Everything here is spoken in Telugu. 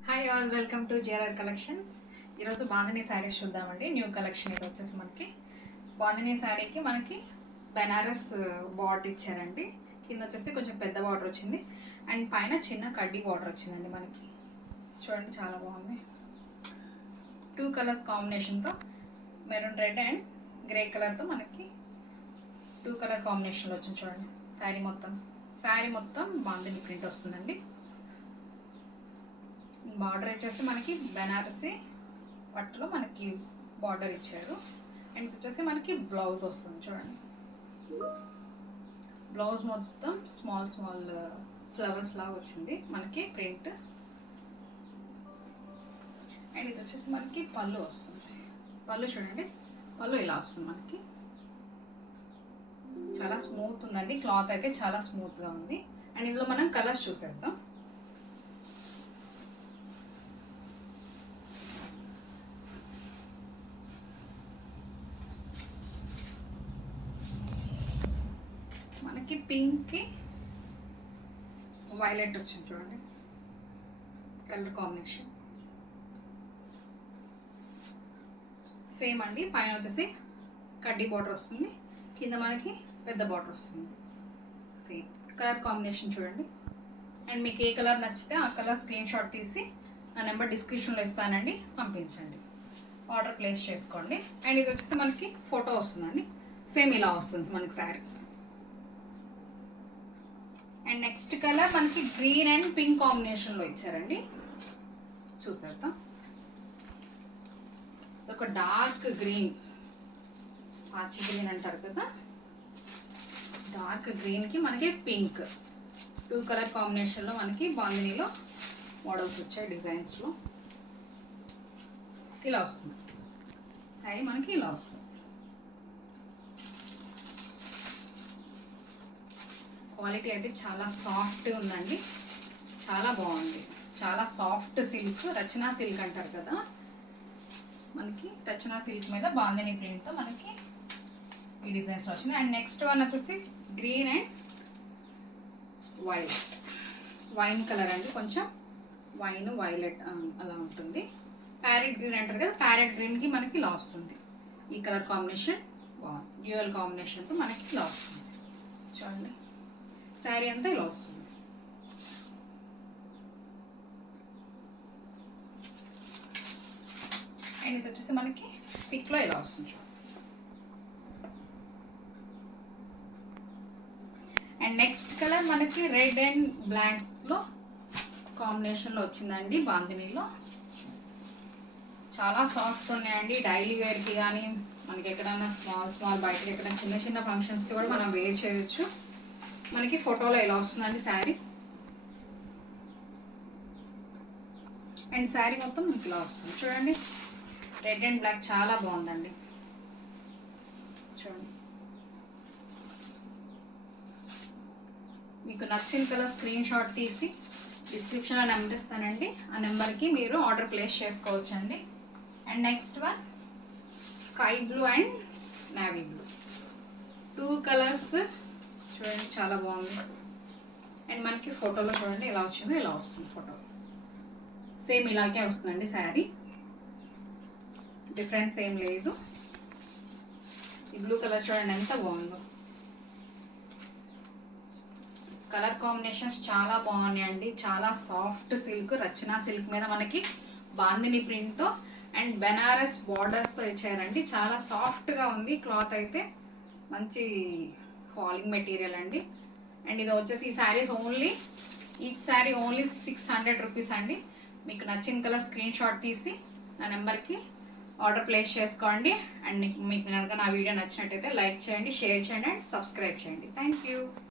Hi all, welcome to JRR collections. ఈరోజు బాందినీ శారీస్ చూద్దామండి. న్యూ కలెక్షన్ ఇది వచ్చేసి మనకి బాందినీ శారీకి మనకి బెనారస్ బార్డర్ ఇచ్చారండి. కింద వచ్చేసి కొంచెం పెద్ద బార్డర్ వచ్చింది అండ్ పైన చిన్న కడ్డీ బార్డర్ వచ్చిందండి. మనకి చూడండి చాలా బాగుంది. 2 కలర్స్ కాంబినేషన్తో మెరూన్ రెడ్ అండ్ గ్రే కలర్తో మనకి 2 కలర్ కాంబినేషన్లో వచ్చింది. చూడండి శారీ మొత్తం బాందినీ ప్రింట్ వస్తుందండి. బార్డర్ వచ్చేసి మనకి బెనారసి పట్టులో మనకి బార్డర్ ఇచ్చారు అండ్ వచ్చేసి మనకి బ్లౌజ్ వస్తుంది. చూడండి, బ్లౌజ్ మొత్తం స్మాల్ ఫ్లవర్స్ లాగా వచ్చింది మనకి ప్రింట్. అండ్ ఇది వచ్చేసి మనకి పళ్ళు వస్తుంది. పళ్ళు చూడండి, పళ్ళు ఇలా వస్తుంది మనకి. చాలా స్మూత్ ఉందండి, క్లాత్ అయితే చాలా స్మూత్గా ఉంది. అండ్ ఇందులో మనం కలర్స్ చూసేద్దాం. మనకి పింక్ వైలెట్ వచ్చింది. చూడండి కలర్ కాంబినేషన్ సేమ్ అండి. పైన వచ్చేసి కడ్డీ బార్డర్ వస్తుంది, కింద మనకి పెద్ద బార్డర్ వస్తుంది. సేమ్ కలర్ కాంబినేషన్ చూడండి. అండ్ మీకు ఏ కలర్ నచ్చితే ఆ కలర్ స్క్రీన్ షాట్ తీసి నా నెంబర్ డిస్క్రిప్షన్లో ఇస్తానండి, పంపించండి, ఆర్డర్ ప్లేస్ చేసుకోండి. అండ్ ఇది వచ్చేసి మనకి ఫోటో వస్తుందండి. సేమ్ ఇలా వస్తుంది మనకి శారీ. అండ్ నెక్స్ట్ కలర్ మనకి గ్రీన్ అండ్ పింక్ కాంబినేషన్లో ఇచ్చారండి. చూసేద్దాం. ఒక డార్క్ గ్రీన్, పాచి గ్రీన్ అంటారు కదా, డార్క్ గ్రీన్కి మనకి పింక్ 2 కలర్ కాంబినేషన్లో మనకి బాందినీలో మోడల్స్ వచ్చాయి. డిజైన్స్లో ఇలా వస్తుంది శారీ మనకి. ఇలా వస్తుంది. క్వాలిటీ అయితే చాలా సాఫ్ట్ ఉందండి, చాలా బాగుంది. చాలా సాఫ్ట్ సిల్క్, రచనా సిల్క్ అంటారు కదా, మనకి రచనా సిల్క్ మీద బాందినీ ప్రింట్తో మనకి ఈ డిజైన్స్ వచ్చింది. అండ్ నెక్స్ట్ వన్ వచ్చేసి గ్రీన్ అండ్ వైన్ కలర్ అండి. కొంచెం వైలెట్ అలా ఉంటుంది. ప్యారెట్ గ్రీన్ అంటారు కదా, ప్యారెట్ గ్రీన్కి మనకి ఇలా వస్తుంది. ఈ కలర్ కాంబినేషన్ బాగుంది. డ్యూయల్ కాంబినేషన్తో మనకి ఇలా వస్తుంది. చూడండి, శారీ అంతా ఇలా వస్తుంది. అండ్ ఇది వచ్చేసి మనకి పిక్లో ఇలా వస్తుంది. అండ్ నెక్స్ట్ కలర్ మనకి రెడ్ అండ్ బ్లాక్లో కాంబినేషన్లో వచ్చిందండి బాందినీలో. చాలా సాఫ్ట్ ఉన్నాయండి. డైలీ వేర్కి కానీ మనకి ఎక్కడైనా స్మాల్ బయటకి ఎక్కడైనా చిన్న ఫంక్షన్స్కి కూడా మనం వేర్ చేయొచ్చు. మనకి ఫోటోలో ఇలా వస్తుందండి శారీ. అండ్ శారీ మొత్తం మనకి ఇలా వస్తుంది. చూడండి, రెడ్ అండ్ బ్లాక్ చాలా బాగుందండి. చూడండి, మీకు నచ్చిన కలర్ స్క్రీన్ షాట్ తీసి డిస్క్రిప్షన్లో నెంబర్ ఇస్తానండి, ఆ నెంబర్కి మీరు ఆర్డర్ ప్లేస్ చేసుకోవచ్చండి. And next one sky blue and navy blue, 2 colours చూడండి, చాలా బాగుంది. అండ్ మనకి ఫోటోలో చూడండి ఎలా వచ్చిందో ఇలా వస్తుంది. ఫోటో సేమ్ ఇలాగే వస్తుందండి శారీ, డిఫరెన్స్ ఏం లేదు. ఈ బ్లూ కలర్ చూడండి ఎంత బాగుందో. కలర్ కాంబినేషన్స్ చాలా బాగున్నాయండి. చాలా సాఫ్ట్ సిల్క్, రచనా సిల్క్ మీద మనకి బాందినీ ప్రింట్తో అండ్ బెనారస్ బార్డర్స్తో ఇచ్చారండి. చాలా సాఫ్ట్గా ఉంది. క్లాత్ అయితే మంచి ఫాలింగ్ మెటీరియల్ అండి. అండ్ ఇది వచ్చేసి ఈ saris each sari only 600 rupees అండి. మీకు నచ్చిన కలర్ స్క్రీన్ షాట్ తీసి నా నెంబర్కి ఆర్డర్ ప్లేస్ చేసుకోండి. అండ్ మీకు కనుక నా వీడియో నచ్చినట్టయితే లైక్ చేయండి, షేర్ చేయండి అండ్ సబ్స్క్రైబ్ చేయండి. Thank you.